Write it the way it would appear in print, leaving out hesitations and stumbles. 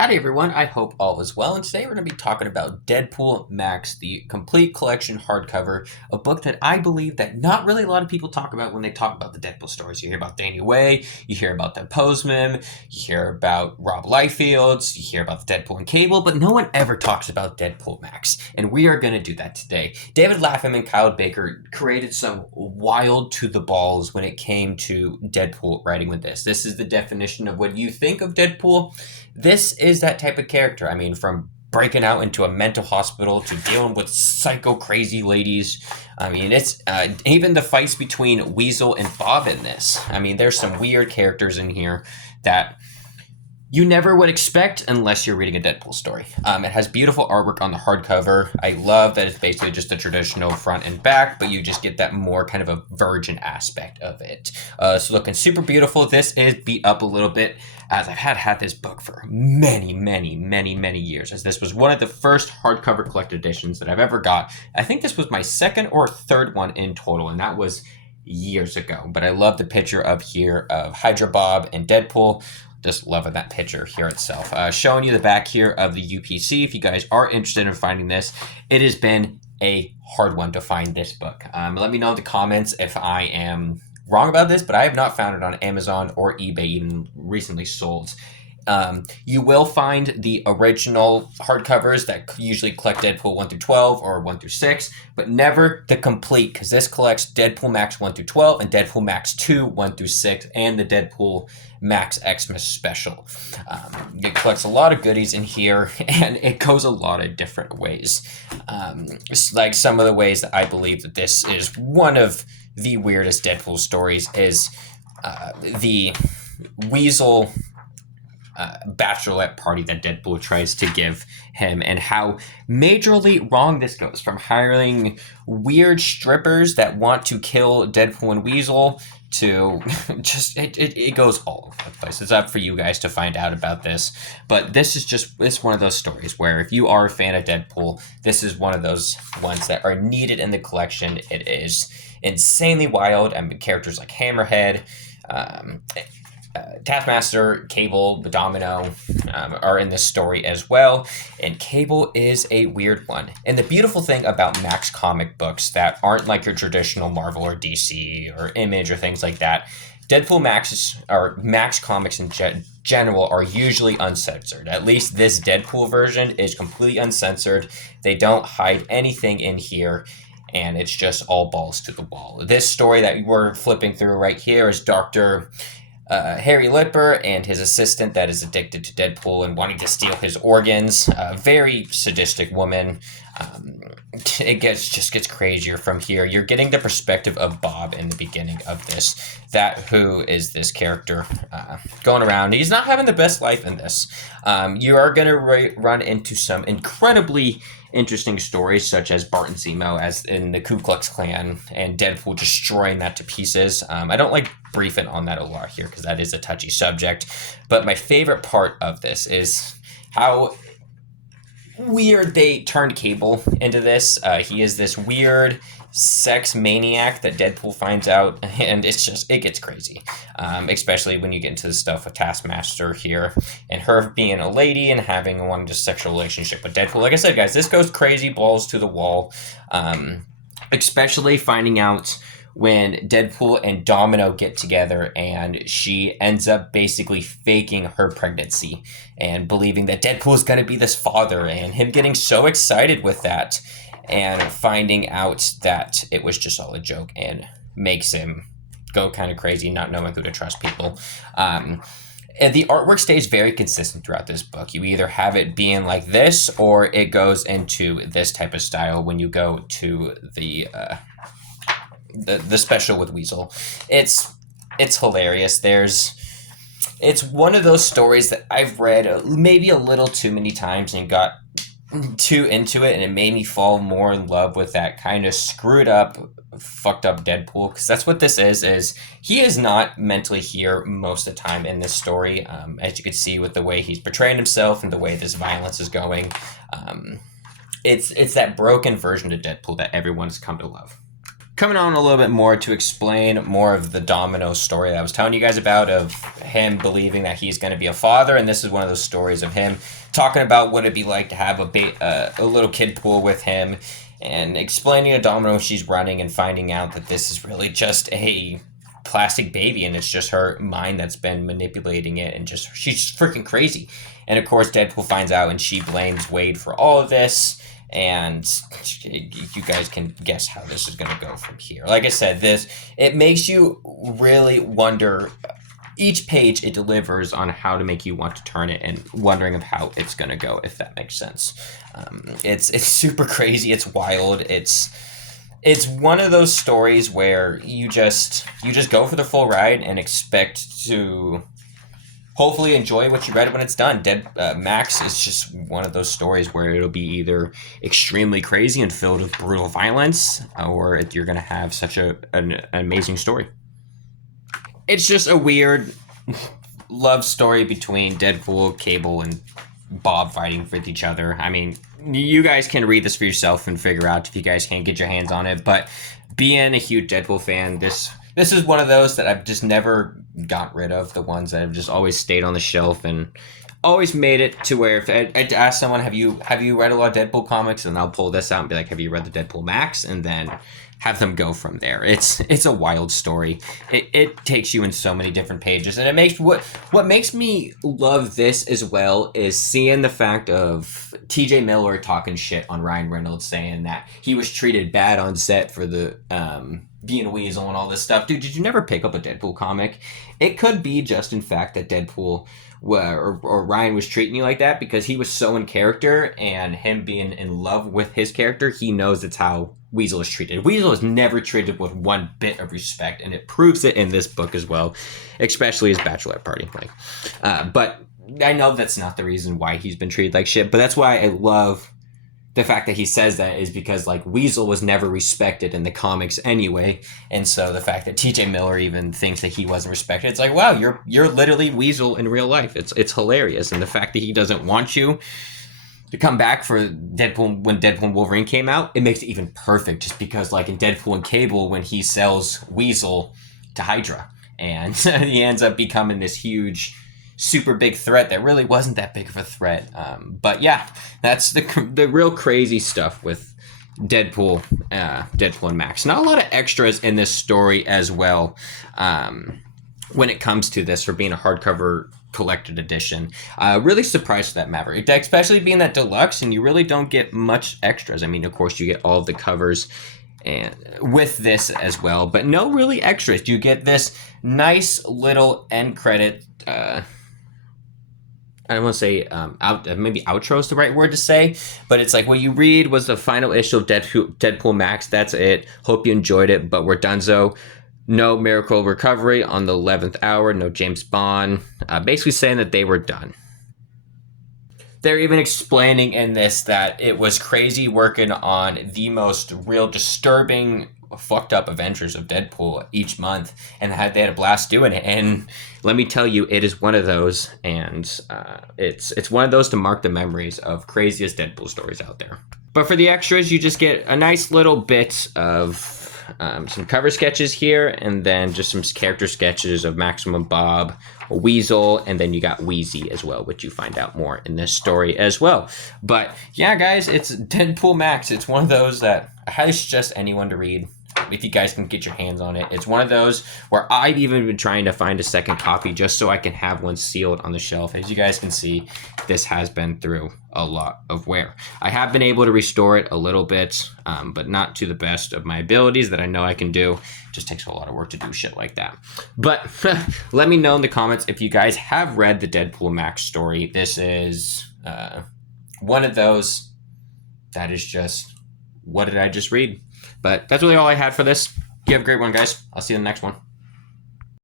Howdy everyone, I hope all is well, and today we're going to be talking about Deadpool MAX, the complete collection hardcover, a book that I believe that not really a lot of people talk about when they talk about the Deadpool stories. You hear about Danny Way, you hear about the Postman, you hear about Rob Liefeld's, you hear about the Deadpool and Cable, but no one ever talks about Deadpool MAX, and we are going to do that today. David Lapham and Kyle Baker created some wild to the balls when it came to Deadpool writing with this. This is the definition of what you think of Deadpool. This is that type of character. I mean, from breaking out into a mental hospital to dealing with psycho crazy ladies. I mean, it's even the fights between Weasel and Bob in this. I mean, there's some weird characters in here that you never would expect unless you're reading a Deadpool story. It has beautiful artwork on the hardcover. I love that it's basically just a traditional front and back, but you just get that more kind of a virgin aspect of it. So looking super beautiful. This is beat up a little bit, as I've had this book for many years, as this was one of the first hardcover collected editions that I've ever got. I think this was my second or third one in total, and that was years ago. But I love the picture of here of Hydra Bob and Deadpool. Just loving that picture here itself. Showing you the back here of the UPC. If you guys are interested in finding this, it has been a hard one to find this book. Let me know in the comments if I am wrong about this, but I have not found it on Amazon or eBay, even recently sold. You will find the original hardcovers that usually collect Deadpool 1 through 12 or 1 through 6, but never the complete, because this collects Deadpool Max 1 through 12 and Deadpool Max 2, 1 through 6, and the Deadpool Max Xmas special. It collects a lot of goodies in here, and it goes a lot of different ways. Like some of the ways that I believe that this is one of the weirdest Deadpool stories is the Weasel bachelorette party that Deadpool tries to give him, and how majorly wrong this goes, from hiring weird strippers that want to kill Deadpool and Weasel to just it goes all over the place. It's up for you guys to find out about this, but it's one of those stories where if you are a fan of Deadpool, this is one of those ones that are needed in the collection. It is insanely wild. I mean, characters like Hammerhead, Taskmaster, Cable, the Domino are in this story as well, and Cable is a weird one. And the beautiful thing about Max comic books that aren't like your traditional Marvel or DC or Image or things like that, Deadpool Max or Max comics in general are usually uncensored. At least this Deadpool version is completely uncensored. They don't hide anything in here, and it's just all balls to the wall. This story that we're flipping through right here is Dr. Harry Lipper and his assistant that is addicted to Deadpool and wanting to steal his organs. A very sadistic woman. It gets crazier from here. You're getting the perspective of Bob in the beginning of this. Who is this character going around. He's not having the best life in this. You are going to run into some incredibly interesting stories, such as Bart and Zemo as in the Ku Klux Klan and Deadpool destroying that to pieces. I don't like briefing on that a lot here because that is a touchy subject, but my favorite part of this is how weird they turned Cable into this. He is this weird sex maniac that Deadpool finds out, and it gets crazy, especially when you get into the stuff with Taskmaster here and her being a lady and having a just sexual relationship with Deadpool. Like I said, guys, this goes crazy, balls to the wall, especially finding out when Deadpool and Domino get together and she ends up basically faking her pregnancy and believing that Deadpool is going to be this father, and him getting so excited with that and finding out that it was just all a joke and makes him go kind of crazy, not knowing who to trust people. And the artwork stays very consistent throughout this book. You either have it being like this or it goes into this type of style when you go to the special with Weasel. It's hilarious. It's one of those stories that I've read maybe a little too many times and got too into it, and it made me fall more in love with that kind of screwed up, fucked up Deadpool, because that's what this is he is not mentally here most of the time in this story, as you can see with the way he's portraying himself and the way this violence is going. It's that broken version of Deadpool that everyone's come to love. coming on a little bit more to explain more of the Domino story that I was telling you guys about, of him believing that he's going to be a father. And this is one of those stories of him talking about what it'd be like to have a little kid pool with him, and explaining to Domino she's running and finding out that this is really just a plastic baby and it's just her mind that's been manipulating it, and just she's freaking crazy. And of course Deadpool finds out and she blames Wade for all of this, and you guys can guess how this is going to go from here. Like I said, it makes you really wonder. Each page it delivers on how to make you want to turn it and wondering of how it's going to go, if that makes sense. It's super crazy. It's wild. It's one of those stories where you just go for the full ride and expect to hopefully enjoy what you read when it's done. Max is just one of those stories where it'll be either extremely crazy and filled with brutal violence, or you're going to have such an amazing story. It's just a weird love story between Deadpool, Cable, and Bob fighting with each other. I mean, you guys can read this for yourself and figure out if you guys can't get your hands on it. But being a huge Deadpool fan, this is one of those that I've just never got rid of. The ones that have just always stayed on the shelf and always made it to where if I'd ask someone, have you read a lot of Deadpool comics? And I'll pull this out and be like, have you read the Deadpool Max? And then have them go from there. It's a wild story. It takes you in so many different pages, and it makes what makes me love this as well is seeing the fact of TJ Miller talking shit on Ryan Reynolds, saying that he was treated bad on set for the being a weasel and all this stuff. Dude, did you never pick up a Deadpool comic? It could be just in fact that Deadpool or Ryan was treating you like that because he was so in character, and him being in love with his character, he knows it's how Weasel is treated. Weasel is never treated with one bit of respect, and it proves it in this book as well, especially his bachelorette party. But I know that's not the reason why he's been treated like shit, but that's why I love the fact that he says that, is because like Weasel was never respected in the comics anyway, and so the fact that TJ Miller even thinks that he wasn't respected, it's like, wow, you're literally Weasel in real life. It's hilarious. And the fact that he doesn't want you to come back for Deadpool when Deadpool and Wolverine came out, it makes it even perfect, just because like in Deadpool and Cable, when he sells Weasel to Hydra and he ends up becoming this huge super big threat that really wasn't that big of a threat. But yeah, that's the real crazy stuff with Deadpool and Max. Not a lot of extras in this story as well. When it comes to this, for being a hardcover collected edition, really surprised at that Maverick, especially being that deluxe, and you really don't get much extras. I mean, of course, you get all of the covers and with this as well, but no really extras. You get this nice little end credit. I don't want to say maybe outro is the right word to say, but it's like what you read was the final issue of Deadpool Max. That's it. Hope you enjoyed it, but we're donezo. No miracle recovery on the 11th hour. No James Bond. Basically saying that they were done. They're even explaining in this that it was crazy working on the most real disturbing, fucked up Avengers of Deadpool each month, and they had a blast doing it. And let me tell you, it is one of those, and it's one of those to mark the memories of craziest Deadpool stories out there. But for the extras, you just get a nice little bit of some cover sketches here, and then just some character sketches of Maximum Bob, Weasel, and then you got Wheezy as well, which you find out more in this story as well. But yeah, guys, it's Deadpool Max. It's one of those that I highly suggest anyone to read if you guys can get your hands on it. It's one of those where I've even been trying to find a second copy just so I can have one sealed on the shelf. As you guys can see, this has been through a lot of wear. I have been able to restore it a little bit, but not to the best of my abilities that I know I can do. It just takes a lot of work to do shit like that. But let me know in the comments if you guys have read the Deadpool Max story. This is one of those that is just, what did I just read? But that's really all I had for this. You have a great one, guys. I'll see you in the next one.